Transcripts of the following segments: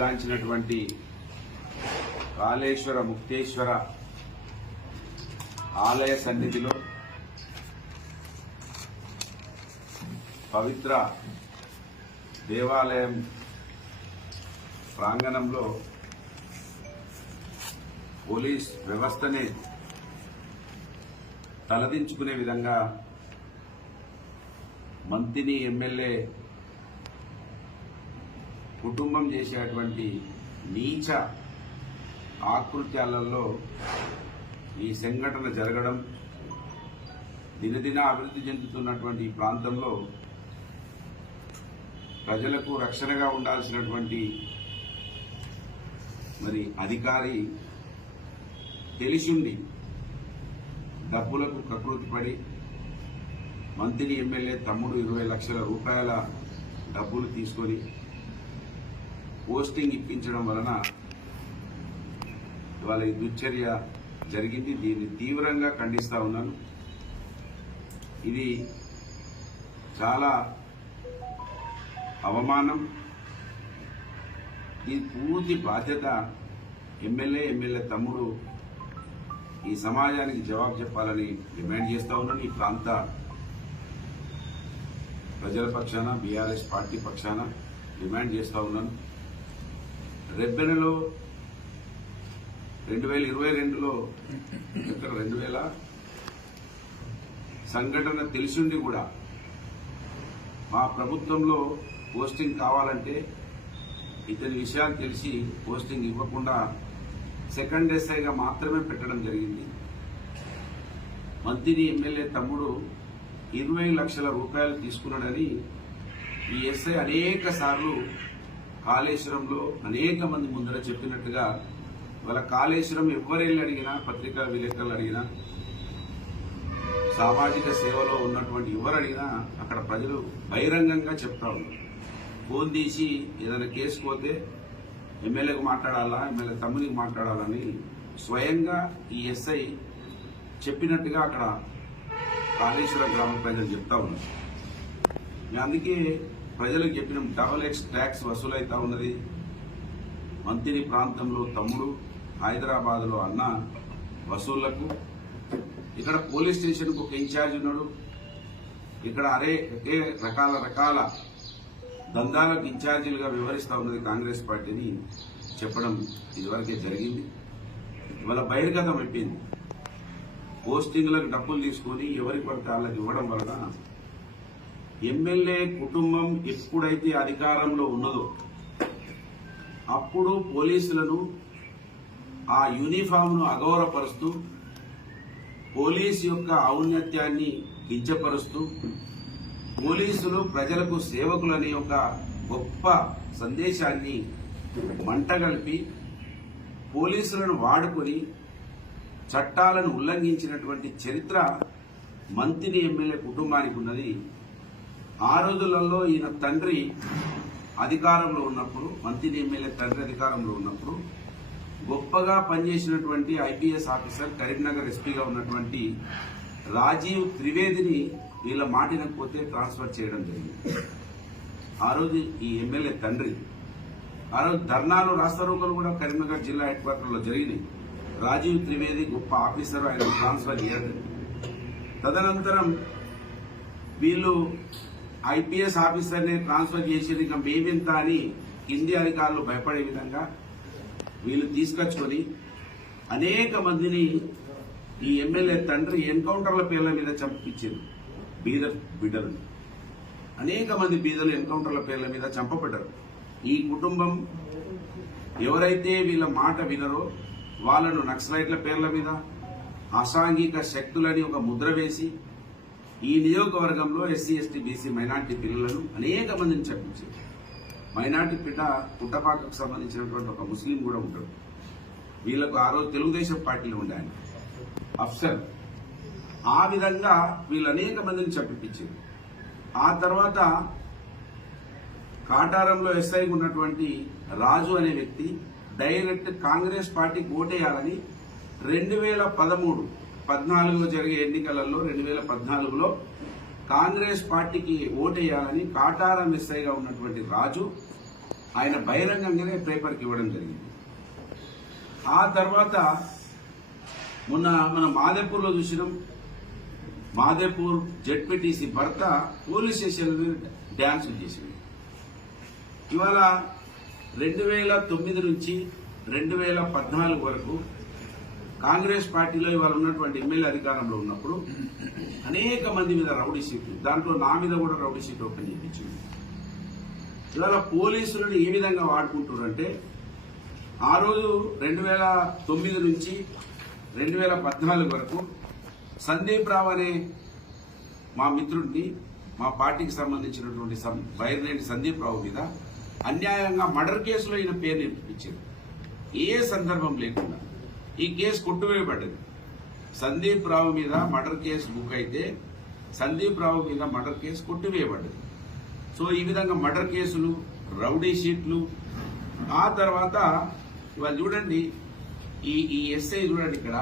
గాంచినటువంటి కాళేశ్వర ముక్తేశ్వర ఆలయ సన్నిధిలో పవిత్ర దేవాలయం ప్రాంగణంలో పోలీస్ వ్యవస్థనే తలదించుకునే విధంగా మంత్రిని ఎమ్మెల్యే కుటుంబం చేసేటువంటి నీచ ఆకృత్యాలలో ఈ సంఘటన జరగడం దినదిన అభివృద్ధి చెందుతున్నటువంటి ఈ ప్రాంతంలో ప్రజలకు రక్షణగా ఉండాల్సినటువంటి మరి అధికారి తెలిసిండి. డబ్బులకు ప్రకృతి పడి మంత్రి ఎమ్మెల్యే తమ్ముడు ఇరవై లక్షల రూపాయల డబ్బులు తీసుకొని పోస్టింగ్ ఇప్పించడం వలన ఇవాళ ఈ దుశ్చర్య జరిగింది. దీన్ని తీవ్రంగా ఖండిస్తా ఉన్నాను. ఇది చాలా అవమానం. దీని పూర్తి బాధ్యత ఎమ్మెల్యే ఎమ్మెల్యే తమ్ముడు ఈ సమాజానికి జవాబు చెప్పాలని డిమాండ్ చేస్తా ఉన్నాను. ఈ ప్రాంత ప్రజల పక్షాన బీఆర్ఎస్ పార్టీ పక్షాన డిమాండ్ చేస్తా ఉన్నాను. రెబ్బెనలో రెండు వేల ఇరవై రెండులో ఇక్కడ రెండు వేల సంఘటన తెలిసిండి కూడా. మా ప్రభుత్వంలో పోస్టింగ్ కావాలంటే ఇతని విషయాలు తెలిసి పోస్టింగ్ ఇవ్వకుండా సెకండ్ ఎస్ఐగా మాత్రమే పెట్టడం జరిగింది. మంత్రి ఎమ్మెల్యే తమ్ముడు ఇరవై లక్షల రూపాయలు తీసుకున్నాడని ఈ ఎస్ఐ అనేక సార్లు కాళేశ్వరంలో అనేక మంది ముందర చెప్పినట్టుగా వాళ్ళ కాళేశ్వరం ఎవరెళ్ళి అడిగినా పత్రికా విలేకరులు అడిగినా సామాజిక సేవలో ఉన్నటువంటి ఎవరు అడిగినా అక్కడ ప్రజలు బహిరంగంగా చెప్తా ఉన్నారు. ఫోన్ తీసి ఏదైనా కేసు పోతే ఎమ్మెల్యేకు మాట్లాడాలా ఎమ్మెల్యే తమ్మునికి మాట్లాడాలని స్వయంగా ఈ ఎస్ఐ చెప్పినట్టుగా అక్కడ కాళేశ్వర గ్రామ ప్రజలు చెప్తా ఉన్నారు. అందుకే ప్రజలకు చెప్పిన డబల్ ఎక్స్ ట్యాక్స్ వసూలైతా ఉన్నది. మంత్రి ప్రాంతంలో తమ్ముడు హైదరాబాద్లో అన్న వసూళ్ళకు ఇక్కడ పోలీస్ స్టేషన్కు ఒక ఇన్ఛార్జ్ ఉన్నాడు. ఇక్కడ అరే ఒకే రకాల రకాల దందాలకు ఇన్ఛార్జీలుగా వివరిస్తూ ఉన్నది కాంగ్రెస్ పార్టీని చెప్పడం ఇదివరకే జరిగింది. ఇవాళ బహిర్గతం అయిపోయింది. పోస్టింగ్లకు డబ్బులు తీసుకొని ఎవరికి పడితే వాళ్ళకి ఇవ్వడం వలన ఎమ్మెల్యే కుటుంబం ఎప్పుడైతే అధికారంలో ఉన్నదో అప్పుడు పోలీసులను ఆ యూనిఫామ్ను అగౌరపరుస్తూ అగౌరవపరుస్తూ పోలీసు యొక్క ఔన్నత్యాన్ని కించపరుస్తూ పోలీసులు ప్రజలకు సేవకులని ఒక గొప్ప సందేశాన్ని మంటగలిపి పోలీసులను వాడుకొని చట్టాలను ఉల్లంఘించినటువంటి చరిత్ర మంత్రి ఎమ్మెల్యే కుటుంబానికి ఉన్నది. ఆ రోజులలో ఈయన తండ్రి అధికారంలో ఉన్నప్పుడు మంత్రి ఎమ్మెల్యే తండ్రి అధికారంలో ఉన్నప్పుడు గొప్పగా పనిచేసినటువంటి ఐపీఎస్ ఆఫీసర్ కరీంనగర్ ఎస్పీగా ఉన్నటువంటి రాజీవ్ త్రివేదిని వీళ్ళ మాటినకపోతే ట్రాన్స్ఫర్ చేయడం జరిగింది. ఆ రోజు ఈ ఎమ్మెల్యే తండ్రి ఆ రోజు ధర్నాలు రాస్తారోకలు కూడా కరీంనగర్ జిల్లా హెడ్ క్వార్టర్లో జరిగినాయి. రాజీవ్ త్రివేది గొప్ప ఆఫీసర్ ఆయన ట్రాన్స్ఫర్ చేయడం తదనంతరం వీళ్ళు ఐపీఎస్ ఆఫీసర్ని ట్రాన్స్ఫర్ చేసి ఇంకా మేమెంత అని కింది అధికారులు భయపడే విధంగా వీళ్ళు తీసుకొచ్చుకొని అనేక మందిని ఈ ఎమ్మెల్యే తండ్రి ఎన్కౌంటర్ల పేర్ల మీద చంపించారు. బీద బిడ్డలు అనేక మంది బీదలు ఎన్కౌంటర్ల పేర్ల మీద చంపబడ్డారు. ఈ కుటుంబం ఎవరైతే వీళ్ళ మాట వినరో వాళ్ళను నక్సలైట్ల పేర్ల మీద అసాంఘిక శక్తులని ఒక ముద్ర వేసి ఈ నియోజకవర్గంలో ఎస్సీ ఎస్టీ బీసీ మైనార్టీ పిల్లలను అనేక మందిని చంపించారు మైనార్టీ బిడ్డ పుట్టపాకకు సంబంధించినటువంటి ఒక ముస్లిం కూడా ఉంటాడు వీళ్ళకు ఆ రోజు తెలుగుదేశం పార్టీలో ఉండే ఆయన. అఫ్సర్. ఆ విధంగా వీళ్ళు అనేక మందిని చెప్పించింది ఆ తర్వాత కాటారంలో ఎస్ఐ ఉన్నటువంటి రాజు అనే వ్యక్తి డైరెక్ట్ కాంగ్రెస్ పార్టీకి ఓటేయాలని రెండు వేల పదమూడు పద్నాలుగులో జరిగే ఎన్నికలలో రెండు వేల పద్నాలుగులో కాంగ్రెస్ పార్టీకి ఓటేయాలని కాటారం ఎస్ఐగా ఉన్నటువంటి రాజు ఆయన బహిరంగంగానే పేపర్కి ఇవ్వడం జరిగింది. ఆ తర్వాత మొన్న మన మాదేపూర్లో చూసినాం. మాదేపూర్ జడ్పీటీసీ భర్త పోలీస్ స్టేషన్ డ్యాన్స్ చేసింది ఇవాళ రెండు వేల తొమ్మిది నుంచి రెండు వేల పద్నాలుగు వరకు కాంగ్రెస్ పార్టీలో ఇవాళ ఉన్నటువంటి ఎమ్మెల్యే అధికారంలో ఉన్నప్పుడు అనేక మంది మీద రౌడీ సీట్లు దాంట్లో నా మీద కూడా రౌడీ సీట్ ఓపెన్ చేయించింది. ఇవాళ పోలీసులను ఏ విధంగా వాడుకుంటున్నారంటే ఆ రోజు రెండు వేల తొమ్మిది నుంచి రెండు వేల పద్నాలుగు వరకు సందీప్ రావు అనే మా మిత్రుడిని మా పార్టీకి సంబంధించినటువంటి సం- సందీప్ రావు మీద అన్యాయంగా మర్డర్ కేసులో ఈయన పేరు నిలిపించారు ఏ సందర్భం లేకుండా ఈ కేసు కొట్టువేయబడ్డది సందీప్ రావు మీద మర్డర్ కేసు బుక్ అయితే సందీప్ రావు మీద మర్డర్ కేసు కొట్టివేయబడ్డది సో ఈ విధంగా మర్డర్ కేసులు రౌడీ షీట్లు ఆ తర్వాత ఇవాళ చూడండి ఈ ఈ ఎస్ఐ చూడండి ఇక్కడ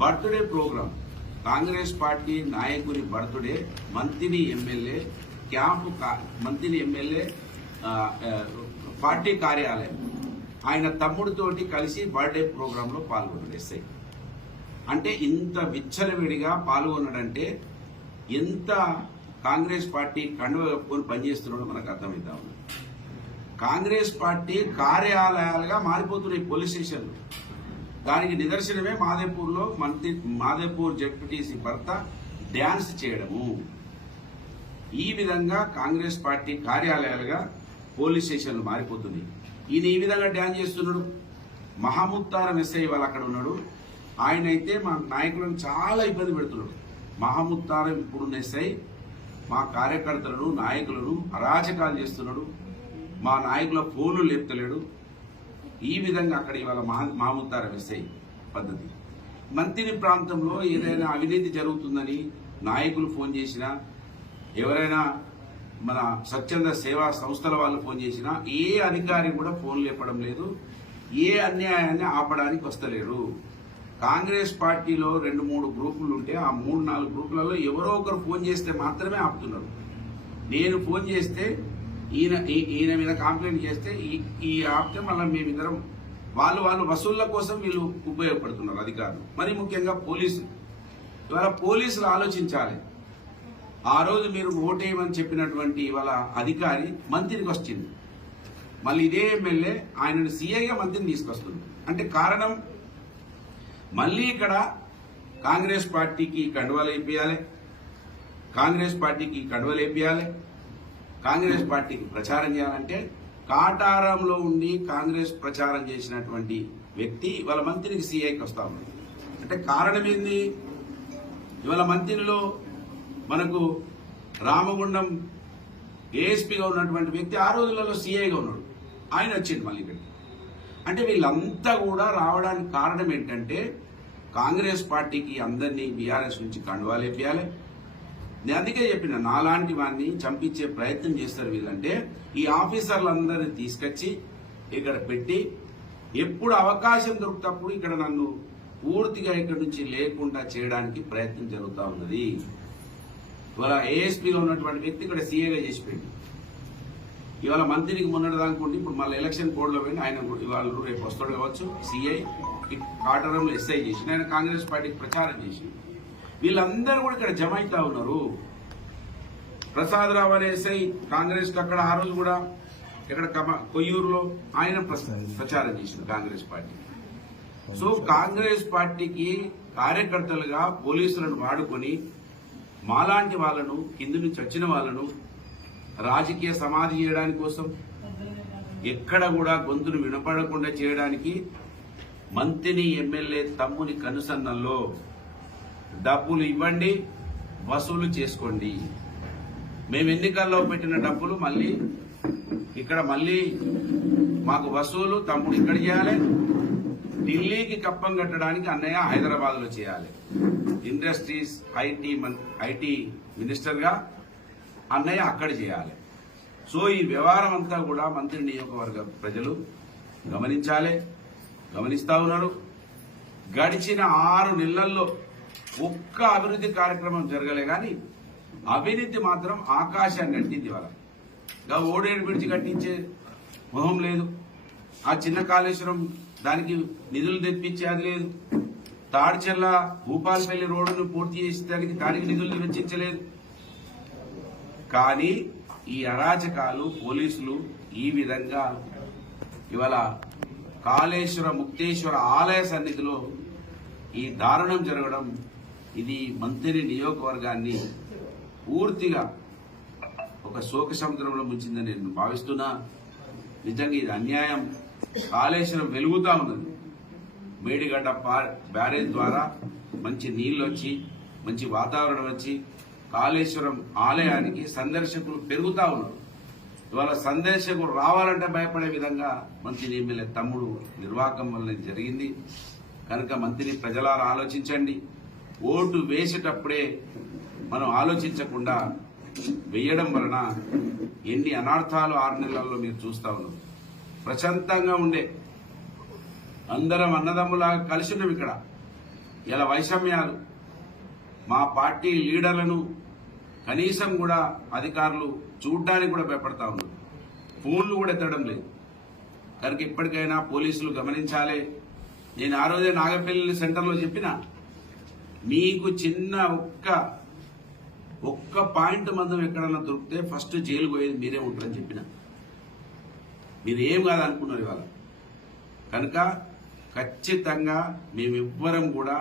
బర్త్డే ప్రోగ్రామ్. కాంగ్రెస్ పార్టీ నాయకుని బర్త్డే మంత్రి ఎమ్మెల్యే క్యాంపు మంత్రిని మంత్రి ఎమ్మెల్యే పార్టీ కార్యాలయం. ఆయన తమ్ముడితోటి కలిసి బర్త్డే ప్రోగ్రామ్లో పాల్గొన్నాడు ఎస్ఐ. అంటే ఇంత విచ్చలవిడిగా పాల్గొన్నాడంటే ఎంత కాంగ్రెస్ పార్టీ కండువ కప్పుకొని పనిచేస్తున్నాడో మనకు అర్థమవుతా ఉంది. కాంగ్రెస్ పార్టీ కార్యాలయాలుగా మారిపోతున్నాయి పోలీస్ స్టేషన్లు. దానికి నిదర్శనమే మాదేపూర్లో మంత్రి మాదేపూర్ జడ్పీటీసీ భర్త డ్యాన్స్ చేయడము. ఈ విధంగా కాంగ్రెస్ పార్టీ కార్యాలయాలుగా పోలీస్ స్టేషన్లు మారిపోతున్నాయి. ఈయన ఈ విధంగా డ్యాన్స్ చేస్తున్నాడు? మహమూద్ తారం ఎస్ఐ వాళ్ళు అక్కడ ఉన్నాడు. ఆయన అయితే మా నాయకులను చాలా ఇబ్బంది పెడుతున్నాడు. మహమూద్ తారం ఇప్పుడున్న ఎస్ఐ మా కార్యకర్తలను నాయకులను అరాచకాలు చేస్తున్నాడు. మా నాయకుల ఫోన్లు లేపుతలేడు. ఈ విధంగా అక్కడ ఇవాళ మహా- మహమూద్ తారం ఎస్ఐ పద్ధతి. మంత్రి ప్రాంతంలో ఏదైనా అవినీతి జరుగుతుందని నాయకులు ఫోన్ చేసినా ఎవరైనా మన స్వచ్ఛంద సేవా సంస్థల వాళ్ళు ఫోన్ చేసినా ఏ అధికారి కూడా ఫోన్ లేపడం లేదు. ఏ అన్యాయాన్ని ఆపడానికి వస్తలేరు. కాంగ్రెస్ పార్టీలో రెండు మూడు గ్రూపులు ఉంటే ఆ మూడు నాలుగు గ్రూపులలో ఎవరో ఒకరు ఫోన్ చేస్తే మాత్రమే ఆపుతున్నారు. నేను ఫోన్ చేస్తే ఈయన ఈయన మీద కంప్లైంట్ చేస్తే ఈ- ఈ ఆపితే మళ్ళీ మేమిద్దరం వాళ్ళు వాళ్ళు వసూళ్ళ కోసం వీళ్ళు ఉపయోగపడుతున్నారు అధికారులు. మరి ముఖ్యంగా పోలీసులు. ఇవాళ పోలీసులు ఆలోచించాలి. ఆ రోజు మీరు ఓటేయమని చెప్పినటువంటి ఇవాళ అధికారి మంత్రికి వచ్చింది. మళ్ళీ ఇదే ఎమ్మెల్యే ఆయనను సీఐగా మంత్రిని తీసుకొస్తుంది. అంటే కారణం? మళ్ళీ ఇక్కడ కాంగ్రెస్ పార్టీకి కండువలు వేపియాలి. కాంగ్రెస్ పార్టీకి కండువలు వేపియాలి. కాంగ్రెస్ పార్టీకి ప్రచారం చేయాలంటే కాటారంలో ఉండి కాంగ్రెస్ ప్రచారం చేసినటువంటి వ్యక్తి ఇవాళ మంత్రికి సీఐకి వస్తా ఉంది. అంటే కారణం ఏంది? ఇవాళ మంత్రిలో మనకు రామగుండం ఏఎస్పీగా ఉన్నటువంటి వ్యక్తి ఆ రోజులలో సీఐగా ఉన్నాడు. ఆయన వచ్చిండు మళ్ళీ ఇక్కడికి. అంటే వీళ్ళంతా కూడా రావడానికి కారణం ఏంటంటే కాంగ్రెస్ పార్టీకి అందరినీ బీఆర్ఎస్ నుంచి కండువాలేపియాలి. నేను అందుకే చెప్పిన నాలాంటి వాడిని చంపించే ప్రయత్నం చేస్తారు వీళ్ళంటే ఈ ఆఫీసర్లందరినీ తీసుకొచ్చి ఇక్కడ పెట్టి ఎప్పుడు అవకాశం దొరికినప్పుడు ఇక్కడ నన్ను పూర్తిగా ఇక్కడ నుంచి లేకుండా చేయడానికి ప్రయత్నం జరుగుతూ ఉన్నది. ఇవాళ ఏఎస్పీగా ఉన్నటువంటి వ్యక్తి ఇక్కడ సీఏగా చేసి పెట్టి ఇవాళ మంత్రికి మొన్నటి దానుకోండి ఇప్పుడు మళ్ళీ ఎలక్షన్ బోర్డులో లో ఆయన ఇవాళ రేపు వస్తాడు కావచ్చు సీఐ కాటరంలో ఎస్ఐ చేసి ఆయన కాంగ్రెస్ పార్టీకి ప్రచారం చేసి వీళ్ళందరూ కూడా ఇక్కడ జమ అవుతా ఉన్నారు. ప్రసాద్ రావు అనే ఎస్ఐ కాంగ్రెస్ అక్కడ ఆ రోజు కూడా ఇక్కడ కమ- కొయ్యూరులో ఆయన ప్రచారం చేసింది కాంగ్రెస్ పార్టీ. సో కాంగ్రెస్ పార్టీకి కార్యకర్తలుగా పోలీసులను వాడుకొని మాలాంటి వాళ్ళను కింది నుంచి వచ్చిన వాళ్ళను రాజకీయ సమాధి చేయడానికి కోసం ఎక్కడ కూడా గొంతును వినపడకుండా చేయడానికి మంత్రిని ఎమ్మెల్యే తమ్ముని కనుసన్నల్లో డబ్బులు ఇవ్వండి వసూలు చేసుకోండి. మేము ఎన్నికల్లో పెట్టిన డబ్బులు మళ్ళీ ఇక్కడ మళ్ళీ మాకు వసూలు తమ్ముడు ఇక్కడ చేయాలి. ఢిల్లీకి కప్పం కట్టడానికి అన్నయ్య హైదరాబాద్లో చేయాలి. ఇండస్ట్రీస్ ఐటీ ఐటీ మినిస్టర్గా అన్నయ్య అక్కడ చేయాలి. సో ఈ వ్యవహారం అంతా కూడా మంత్రి నియోజకవర్గ ప్రజలు గమనించాలి గమనిస్తా ఉన్నారు. గడిచిన ఆరు నెలల్లో ఒక్క అభివృద్ధి కార్యక్రమం జరగలే గాని అవినీతి మాత్రం ఆకాశాన్ని అంటింది వాళ్ళ ఓడేడు బ్రిడ్జ్ కట్టించే మొహం లేదు. ఆ చిన్న కాళేశ్వరం దానికి నిధులు తెప్పించే అది లేదు. తాడిచెల్ల భూపాలపల్లి రోడ్డును పూర్తి చేసేదానికి దానికి నిధులు వెచ్చించలేదు కానీ ఈ అరాచకాలు పోలీసులు ఈ విధంగా ఇవాళ కాళేశ్వర ముక్తేశ్వర ఆలయ సన్నిధిలో ఈ దారుణం జరగడం ఇది మంత్రి నియోజకవర్గాన్ని పూర్తిగా ఒక శోక సముద్రంలో ముంచిందని నేను భావిస్తున్నా. నిజంగా ఇది అన్యాయం. కాళేశ్వరం వెలుగుతా ఉన్నది. మేడిగడ్డ బ్యారేజ్ ద్వారా మంచి నీళ్ళు వచ్చి మంచి వాతావరణం వచ్చి కాళేశ్వరం ఆలయానికి సందర్శకులు పెరుగుతా ఉన్నారు. ఇవాళ సందర్శకులు రావాలంటే భయపడే విధంగా మంత్రి ఎమ్మెల్యే తమ్ముడు నిర్వాహకం వల్ల జరిగింది. కనుక మంత్రిని ప్రజలారా ఆలోచించండి. ఓటు వేసేటప్పుడే మనం ఆలోచించకుండా వేయడం వలన ఎన్ని అనార్థాలు ఆరు నెలల్లో మీరు చూస్తా ఉన్నారు. ప్రశాంతంగా ఉండే. అందరం అన్నదమ్ములాగా కలిసి ఉన్నాం ఇక్కడ. ఇలా వైషమ్యాలు. మా పార్టీ లీడర్లను కనీసం కూడా అధికారులు చూడ్డానికి కూడా భయపడతా ఉన్నారు. ఫోన్లు కూడా ఎత్తడం లేదు. కనుక ఇప్పటికైనా పోలీసులు గమనించాలి. నేను ఆ రోజే నాగపల్లి సెంటర్లో చెప్పిన మీకు చిన్న ఒక్క ఒక్క పాయింట్ మందం ఎక్కడన్నా దొరికితే ఫస్ట్ జైలు పోయేది మీరే ఉంటారని చెప్పిన. మీరు ఏం కాదనుకున్నారు ఇవాళ? కనుక ఖచ్చితంగా మేమివ్వరం కూడా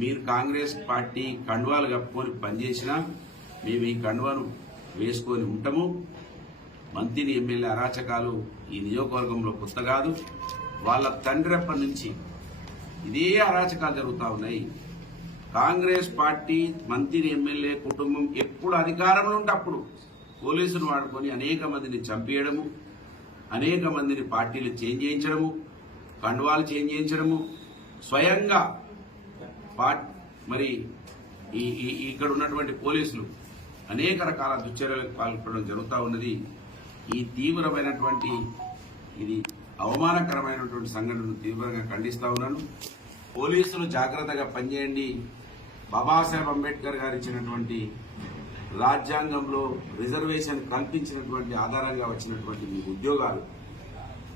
మీరు కాంగ్రెస్ పార్టీ కండువాలు కప్పుకొని పనిచేసినా మేము ఈ కండువాను వేసుకొని ఉంటాము. మంత్రి ఎమ్మెల్యే అరాచకాలు ఈ నియోజకవర్గంలో కొత్త కాదు. వాళ్ళ తండ్రప్పటి నుంచి ఇదే అరాచకాలు జరుగుతూ ఉన్నాయి. కాంగ్రెస్ పార్టీ మంత్రి ఎమ్మెల్యే కుటుంబం ఎప్పుడు అధికారంలో ఉంటే అప్పుడు పోలీసులు వాడుకొని అనేక మందిని చంపేయడము అనేక మందిని పార్టీలు చేంజ్ చేయించడము కండువాలు చేంజ్ చేయించడము స్వయంగా పార్ట్ మరి ఈ ఇక్కడ ఉన్నటువంటి పోలీసులు అనేక రకాల దుశ్చర్యలకు పాల్పడడం జరుగుతూ ఉన్నది. ఈ తీవ్రమైనటువంటి ఇది అవమానకరమైనటువంటి సంఘటనను తీవ్రంగా ఖండిస్తా ఉన్నాను. పోలీసులు జాగ్రత్తగా పనిచేయండి. బాబాసాహెబ్ అంబేద్కర్ గారు ఇచ్చినటువంటి రాజ్యాంగంలో రిజర్వేషన్ కల్పించినటువంటి ఆధారంగా వచ్చినటువంటి మీ ఉద్యోగాలు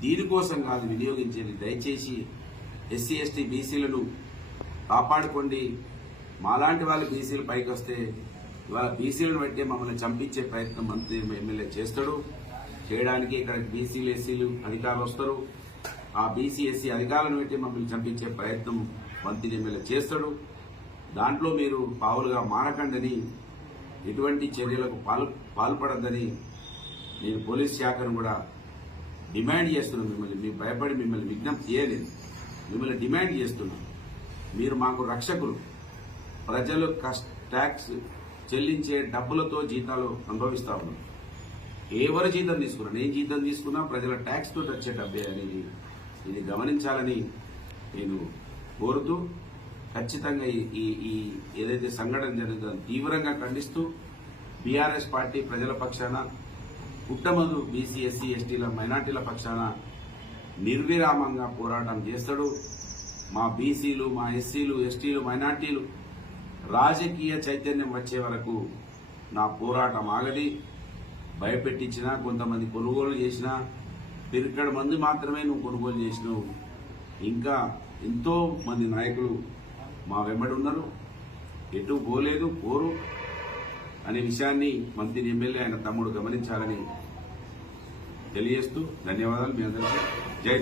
దీనికోసం కాదు వినియోగించేది. దయచేసి ఎస్సీ ఎస్టీ బీసీలను కాపాడుకోండి. మాలాంటి వాళ్ళు బీసీలు పైకి వస్తే ఇవాళ బీసీలను బట్టి మమ్మల్ని చంపించే ప్రయత్నం మంత్రి ఎమ్మెల్యే చేస్తాడు. చేయడానికి ఇక్కడ బీసీలు ఎస్సీలు అధికారులు వస్తారు. ఆ బీసీ ఎస్సీ అధికారులను పెట్టి మమ్మల్ని చంపించే ప్రయత్నం మంత్రి ఎమ్మెల్యే చేస్తాడు. దాంట్లో మీరు పావులుగా మారకండని ఎటువంటి చర్యలకు పాల్ పాల్పడద్దని నేను పోలీస్ శాఖను కూడా డిమాండ్ చేస్తున్నాను మిమ్మల్ని. మీ భయపడి మిమ్మల్ని విజ్ఞప్తి చేయలేదు. మిమ్మల్ని డిమాండ్ చేస్తున్నాను. మీరు మాకు రక్షకులు. ప్రజలు కష్ట ట్యాక్స్ చెల్లించే డబ్బులతో జీతాలు అనుభవిస్తా ఉన్నారు ఎవరు జీతం తీసుకున్నా నేను జీతం తీసుకున్నా ప్రజల ట్యాక్స్ తోటి వచ్చే డబ్బే అనేది ఇది గమనించాలని నేను కోరుతూ ఖచ్చితంగా ఈ ఈ- ఏదైతే సంఘటన జరుగుతుందో తీవ్రంగా ఖండిస్తూ బీఆర్ఎస్ పార్టీ ప్రజల పక్షాన కుట్టమదు బీసీ ఎస్సీ ఎస్టీల మైనార్టీల పక్షాన నిర్విరామంగా పోరాటం చేస్తాడు. మా బీసీలు మా ఎస్సీలు ఎస్టీలు మైనార్టీలు రాజకీయ చైతన్యం వచ్చే వరకు నా పోరాటం ఆగది. భయపెట్టించినా కొంతమంది కొనుగోలు చేసినా పిరికడ మంది మాత్రమే నువ్వు కొనుగోలు చేసినావు. ఇంకా ఎంతో మంది నాయకులు మా వెంబడి ఉన్నారు ఎటు పోలేదు పోరు అనే విషయాన్ని మంత్రి ఎమ్మెల్యే ఆయన తమ్ముడు గమనించాలని తెలియజేస్తూ ధన్యవాదాలు. మీ అందరికీ జై